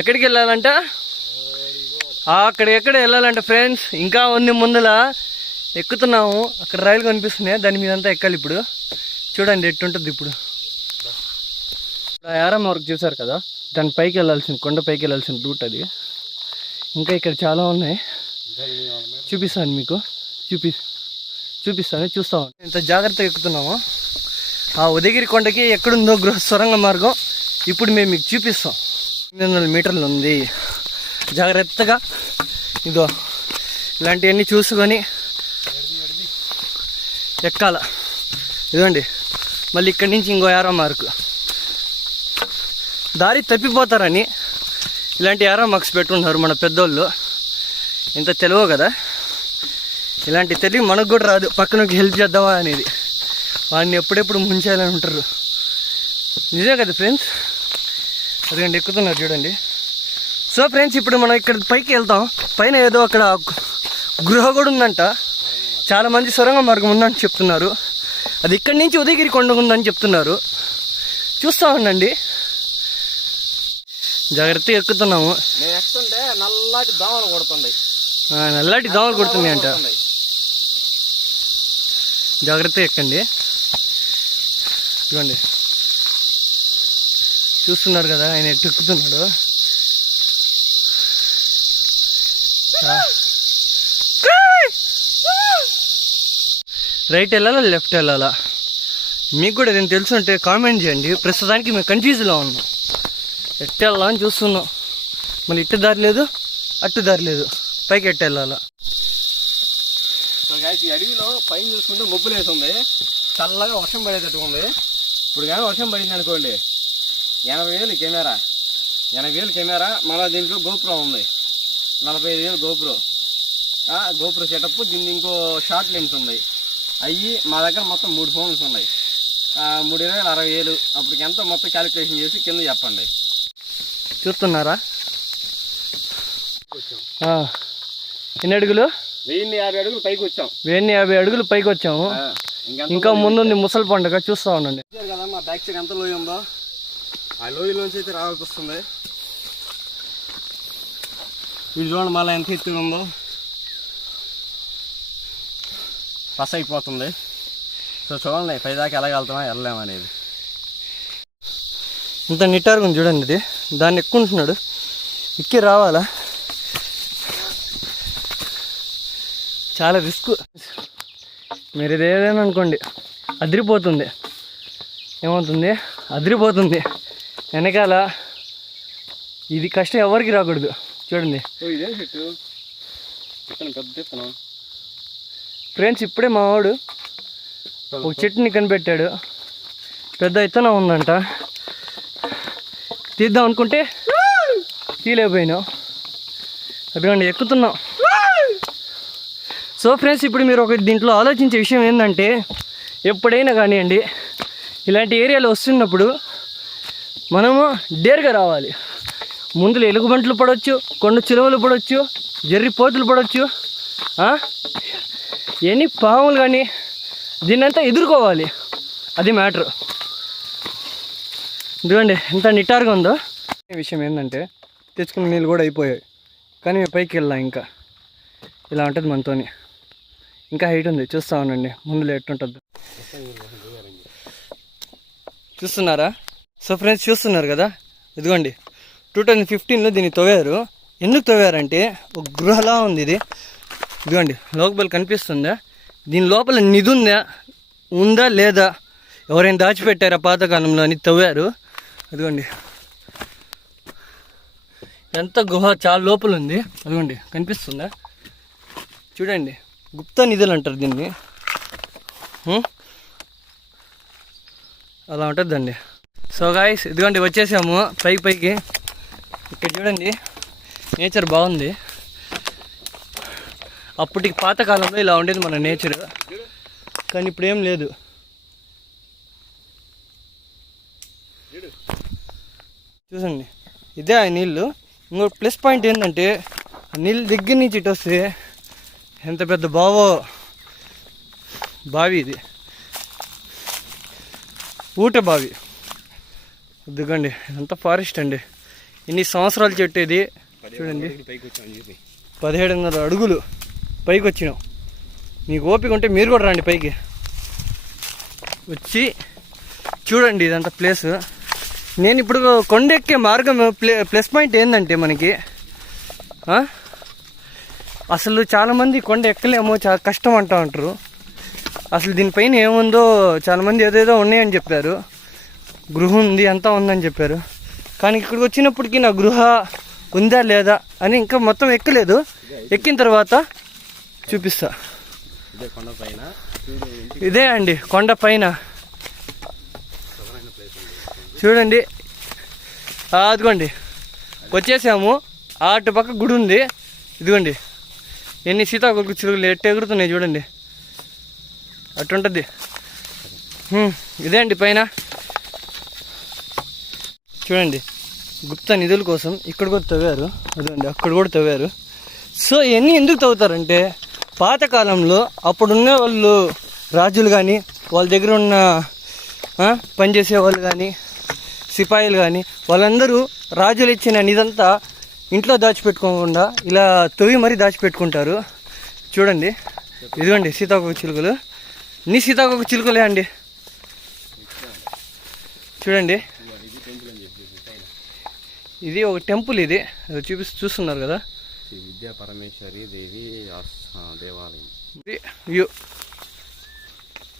ఎక్కడికి వెళ్ళాలంట? ఎక్కడ వెళ్ళాలంట ఫ్రెండ్స్. ఇంకా ఉంది ముందల ఎక్కుతున్నాము. అక్కడ రైలు కనిపిస్తున్నాయి, దాని మీద అంతా ఎక్కాలి. ఇప్పుడు చూడండి ఎట్టుంటుంది. ఇప్పుడు యారమ్మ వరకు చూసారు కదా, దాని పైకి వెళ్ళాల్సిన, కొండ పైకి వెళ్ళాల్సిన రూట్ అది. ఇంకా ఇక్కడ చాలా ఉన్నాయి, చూపిస్తాను మీకు. చూపిస్తాను, చూస్తాము. ఇంత జాగ్రత్తగా ఎక్కుతున్నాము. ఆ ఉదయగిరి కొండకి ఎక్కడుందో సొరంగ మార్గం ఇప్పుడు మేము మీకు చూపిస్తాం. 800 మీటర్లు ఉంది. జాగ్రత్తగా ఇదో ఇలాంటివన్నీ చూసుకొని ఎక్కాల. ఇదిగోండి, మళ్ళీ ఇక్కడి నుంచి ఇంకో యారో మార్కు. దారి తప్పిపోతారని ఇలాంటి యారో మార్క్స్ పెట్టున్నారు మన పెద్దోళ్ళు. ఇంత తెలివో కదా, ఇలాంటి తెలివి మనకు కూడా రాదు. పక్కనకి హెల్ప్ చేద్దామా అనేది, వాడిని ఎప్పుడెప్పుడు ముంచేయాలని ఉంటారు. నిజమే కదా ఫ్రెండ్స్. అదిగండి ఎక్కుతున్నారు చూడండి. సో ఫ్రెండ్స్, ఇప్పుడు మనం ఇక్కడ పైకి వెళ్తాం. పైన ఏదో అక్కడ గృహ కూడా ఉందంట. చాలా మంది సొరంగ మార్గం ఉందని చెప్తున్నారు. అది ఇక్కడి నుంచి ఉదయగిరి కొండ ఉందని చెప్తున్నారు. చూస్తూ ఉండండి, జాగ్రత్తగా ఎక్కుతున్నాము. నేను ఎక్కుతుంటే నల్లటి దోమలు కొడుతుంది. నల్లటి దోమలు కొడుతుంది అంట. జాగ్రత్తగా ఎక్కండి. ఇవ్వండి, చూస్తున్నారు కదా ఆయన ఎట్టు ఎక్కుతున్నాడు. రైట్ వెళ్ళాలా లెఫ్ట్ వెళ్ళాలా మీకు కూడా నేను తెలుసుంటే కామెంట్ చేయండి. ప్రస్తుతానికి మేము కన్ఫ్యూజ్లో ఉన్నాం. ఎట్టు వెళ్ళాలా అని చూస్తున్నాం. మళ్ళీ ఇట్టు దారి లేదు, అట్టు దారి లేదు, పైకి ఎట్టు వెళ్ళాలా. ఈ అడవిలో పైన చూసుకుంటే మబ్బులు వేస్తుంది, చల్లగా వర్షం పడేటట్టు ఉంది. ఇప్పుడు కానీ వర్షం పడింది అనుకోండి, 80,000 కెమెరా, 80,000 కెమెరా. మళ్ళీ దీంట్లో గోప్రో ఉంది, 45,000 గోప్రో సెటప్. దీనికి ఇంకో షార్ట్ లెన్స్ ఉంది. అవి మా దగ్గర మొత్తం 3 ఫోన్స్ ఉన్నాయి. 3,20,000 60,000. అప్పటికి ఎంత మొత్తం క్యాలిక్యులేషన్ చేసి కింద చెప్పండి. చూస్తున్నారా ఎన్ని అడుగులు? 1050 అడుగులు పైకి వచ్చాం. 1050 అడుగులు పైకి వచ్చాము. ఇంకా ముందుంది ముసలి పండుగ, చూస్తా ఉండండి. కదా మా బ్యాక్ సైడ్ ఎంత లోయ ఉందో, ఆ లోయలోంచి అయితే రావాల్సి వస్తుంది. ఇది చూడండి మళ్ళీ ఎంత ఎత్తుగా ఉందో, పస్ అయిపోతుంది. సో చూడండి పైదాకా ఎలాగెళ్తామా వెళ్ళలేము అనేది. ఇంత నిటారుగా ఉంది చూడండి. ఇది దాన్ని ఎక్కుంటున్నాడు, ఎక్కి రావాలా. చాలా రిస్క్. మీరు ఇది ఏదైనా అనుకోండి, అదిరిపోతుంది. ఏమవుతుంది? అదిరిపోతుంది. వెనకాల ఇది కష్టం ఎవరికి రాకూడదు. చూడండి ఫ్రెండ్స్, ఇప్పుడే మా వాడు ఒక చెట్టుని కనిపెట్టాడు. పెద్ద ఇత్తనం ఉందంట, తీద్దాం అనుకుంటే తీలేకపోయినాం. అదిగోండి ఎక్కుతున్నాం. సో ఫ్రెండ్స్, ఇప్పుడు మీరు ఒక దీంట్లో ఆలోచించే విషయం ఏంటంటే, ఎప్పుడైనా కానివ్వండి ఇలాంటి ఏరియాలో వస్తున్నప్పుడు మనము డేర్గా రావాలి. ముందులో ఎలుగుబంట్లు పడవచ్చు, కొండ చిలువలు పడవచ్చు, జర్రి పోతులు పడవచ్చు, ఎన్ని పాములు కానీ దీన్నంతా ఎదుర్కోవాలి. అది మ్యాటర్. ఇదిగోండి ఎంత నిటారుగా ఉందో. విషయం ఏంటంటే, తెచ్చుకున్న నీళ్ళు కూడా అయిపోయాయి, కానీ మేము పైకి వెళ్ళాం. ఇంకా ఇలా ఉంటుంది మనతోని. ఇంకా హైట్ ఉంది, చూస్తూ ఉండండి ముందులో ఎట్టుంటుంది. చూస్తున్నారా? సో ఫ్రెండ్స్, చూస్తున్నారు కదా, ఇదిగోండి 2015లో దీన్ని తవ్వారు. ఎందుకు తవ్వారంటే, ఒక గృహలా ఉంది ఇది. ఇదిగోండి లోపల కనిపిస్తుందా? దీని లోపల నిధి ఉందా లేదా, ఎవరైనా దాచిపెట్టారా పాతకాలంలో అని తవ్వారు. అదిగోండి ఎంత గుహ చాలా లోపల ఉంది. అదిగోండి కనిపిస్తుందా? చూడండి, గుప్తా నిధులు అంటారు దీన్ని. అలా ఉంటుందండి. సో గాయ్స్, ఇదిగోండి వచ్చేసాము పైకి. ఇక్కడ చూడండి నేచర్ బాగుంది. అప్పటికి పాతకాలంలో ఇలా ఉండేది మన నేచర్, కానీ ఇప్పుడు ఏం లేదు. చూసండి, ఇదే ఆ నీళ్ళు. ఇంకో ప్లస్ పాయింట్ ఏంటంటే, నీళ్ళు దగ్గర నుంచి ఇటు వస్తే ఎంత పెద్ద బావి ఇది, ఊట బావి. ఇదిగోండి ఎంత ఫారెస్ట్ అండి. ఇన్ని సంవత్సరాల చెట్టు ఇది చూడండి. 1700 అడుగులు పైకి వచ్చినాం. మీకు ఓపిక ఉంటే మీరు కూడా రండి పైకి వచ్చి చూడండి ఇదంతా ప్లేస్. నేను ఇప్పుడు కొండెక్కే మార్గం ప్లస్ పాయింట్ ఏంటంటే మనకి అసలు చాలామంది కొండ ఎక్కలేమో, చాలా కష్టం అంటూ ఉంటారు. అసలు దీనిపైన ఏముందో చాలామంది ఏదేదో ఉన్నాయని చెప్పారు. గృహ ఉంది అంతా ఉందని చెప్పారు. కానీ ఇక్కడికి వచ్చినప్పటికీ నా గృహ ఉందా లేదా అని ఇంకా మొత్తం ఎక్కలేదు. ఎక్కిన తర్వాత చూపిస్తా. ఇదే అండి కొండ పైన చూడండి. అదిగోండి వచ్చేసాము. అటు పక్క గుడి ఉంది. ఇదిగోండి ఎన్ని సీతాకోక చిలుకలు ఎట్టు ఎగురుతున్నాయి చూడండి. అటుంటుంది. ఇదే అండి పైన చూడండి. గుప్త నిధుల కోసం ఇక్కడ కూడా తవ్వారు. అదండి అక్కడ కూడా తవ్వారు. సో ఇవన్నీ ఎందుకు తవ్వుతారంటే పాతకాలంలో అప్పుడున్న వాళ్ళు రాజులు కానీ వాళ్ళ దగ్గర ఉన్న పనిచేసే వాళ్ళు కానీ సిపాయిలు కానీ వాళ్ళందరూ రాజులు ఇచ్చిన నిదంతా ఇంట్లో దాచిపెట్టుకోకుండా ఇలా తవ్వి మరీ దాచిపెట్టుకుంటారు. చూడండి ఇదిగోండి సీతాకోక చిలుకలు. ఇన్ని సీతాకోక చిలుకలే అండి. చూడండి ఇది ఒక టెంపుల్. ఇది చూస్తున్నారు కదా, విద్యా పరమేశ్వరి దేవి దేవాలయం.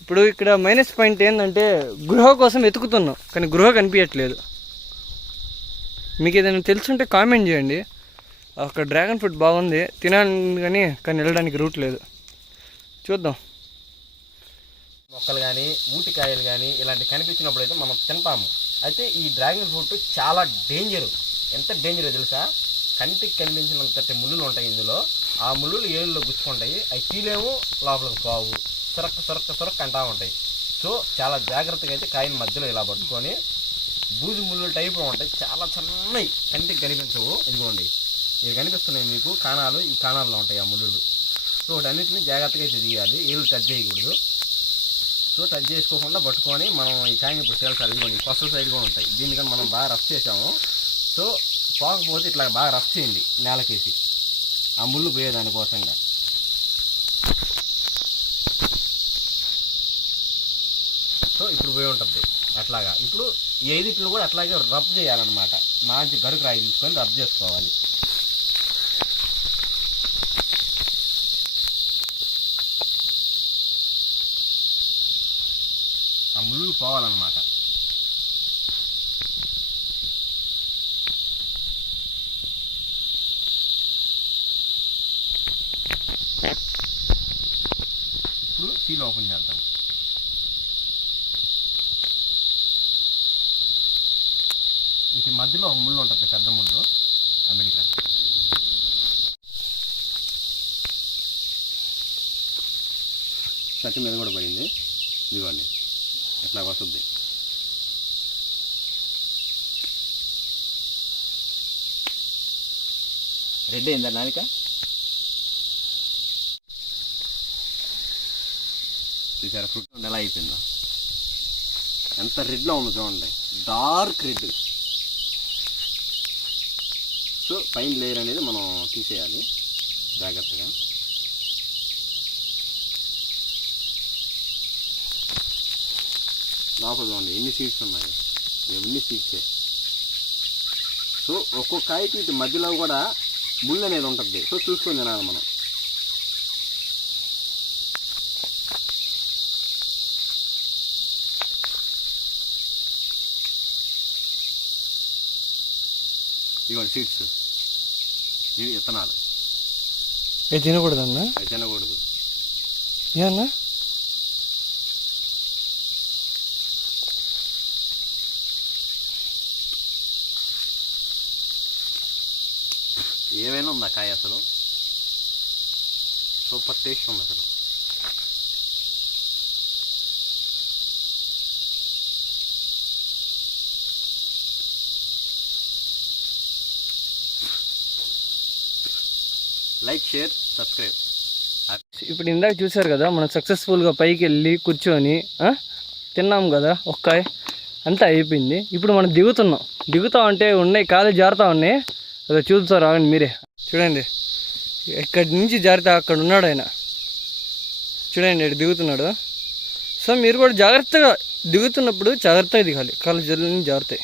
ఇప్పుడు ఇక్కడ మైనస్ పాయింట్ ఏంటంటే గృహ కోసం వెతుకుతున్నాం కానీ గృహ కనిపించట్లేదు. మీకు ఏదైనా తెలుసుంటే కామెంట్ చేయండి. అక్కడ డ్రాగన్ ఫ్రూట్ బాగుంది తినాలి కానీ వెళ్ళడానికి రూట్ లేదు. చూద్దాం. మొక్కలు కానీ ఊటికాయలు కానీ ఇలాంటివి కనిపించినప్పుడు అయితే మనం తింటాము. అయితే ఈ డ్రాగన్ ఫ్రూట్ చాలా డేంజరు. ఎంత డేంజరో తెలుసా? కంటికి కనిపించినంతటి ముళ్ళులు ఉంటాయి ఇందులో. ఆ ముళ్ళులు ఏళ్ళలో గుచ్చుకుంటాయి. అవి తీలేమో లోపలికి పోవు. సొరక్క అంటా ఉంటాయి. సో చాలా జాగ్రత్తగా అయితే కాయని మధ్యలో ఇలా పట్టుకొని బూజు ముళ్ళు టైప్లో ఉంటాయి. చాలా చిన్నవి, కంటికి కనిపించవు. ఇదిగోండి ఇవి కనిపిస్తున్నాయి మీకు కాణాలు. ఈ కాణాల్లో ఉంటాయి ఆ ముళ్ళు. సో వాటన్నిటిని జాగ్రత్తగా అయితే తీయాలి. ఏళ్ళు టచ్ చేయకూడదు. సో టచ్ చేసుకోకుండా పట్టుకొని మనం ఈ కాయని ఇప్పుడు చేయాలి. ఇదిగోండి ఫస్ట్ సైడ్ కూడా ఉంటాయి. దీనికని మనం బాగా రఫ్ చేసాము. సో పోకపోతే ఇట్లా బాగా రఫ్ చేయండి నేలకేసి, ఆ ముళ్ళు పోయేదానికోసంగా. సో ఇప్పుడు పోయి ఉంటుంది అట్లాగా. ఇప్పుడు ఈ 5 కూడా అట్లాగే రబ్ చేయాలన్నమాట. మంచి గరుకు రాయి తీసుకొని రబ్ చేసుకోవాలి. ఆ ముళ్ళు పోవాలన్నమాట. ఇప్పుడు సీల్ ఓపెన్ చేద్దాం. ఇటు మధ్యలో ఒక ముళ్ళు ఉంటుంది, పెద్ద ముళ్ళు, అమెరికా. షర్ట్ మీద కూడా పడింది. ఇదిగోండి ఇట్లా వస్తుంది. రెడ్ అయిందా నాలిక? చూసారా ఫ్రూట్ ఎలా అయిపోయిందో? ఎంత రెడ్లో ఉందో చూడండి, డార్క్ రెడ్. సో పైన లేయర్ అనేది మనం తీసేయాలి జాగ్రత్తగా. లోపల చూడండి ఎన్ని సీడ్స్ ఉన్నాయి. ఎన్ని సీడ్సే. సో ఒక్కొక్క కాయకి ఇటు మధ్యలో కూడా ముళ్ళు అనేది ఉంటుంది. సో చూసుకొని తినాలి మనం. ఇవ్వండి సీడ్స్, ఇవి విత్తనాలు. అవి తినకూడదన్నా? అవి తినకూడదు. ఏమన్నా ఏమైనా ఉందా కాయ? అసలు సూపర్ టేస్ట్ ఉంది అసలు. Like, share, subscribe. ఇప్పుడు ఇందాక చూసారు కదా, మనం సక్సెస్ఫుల్గా పైకి వెళ్ళి కూర్చొని తిన్నాం కదా ఒక్కాయ, అంతా అయిపోయింది. ఇప్పుడు మనం దిగుతున్నాం. దిగుతూ ఉంటే ఉన్నాయి, కాలు జారుతూ ఉన్నాయి. అదే చూస్తారు రావండి మీరే. చూడండి ఇక్కడి నుంచి జారితే అక్కడ ఉన్నాడు ఆయన. చూడండి ఇటు దిగుతున్నాడు. సో మీరు కూడా జాగ్రత్తగా దిగుతున్నప్పుడు జాగ్రత్తగా దిగాలి, కాళ్ళు జల్లని జారుతాయి.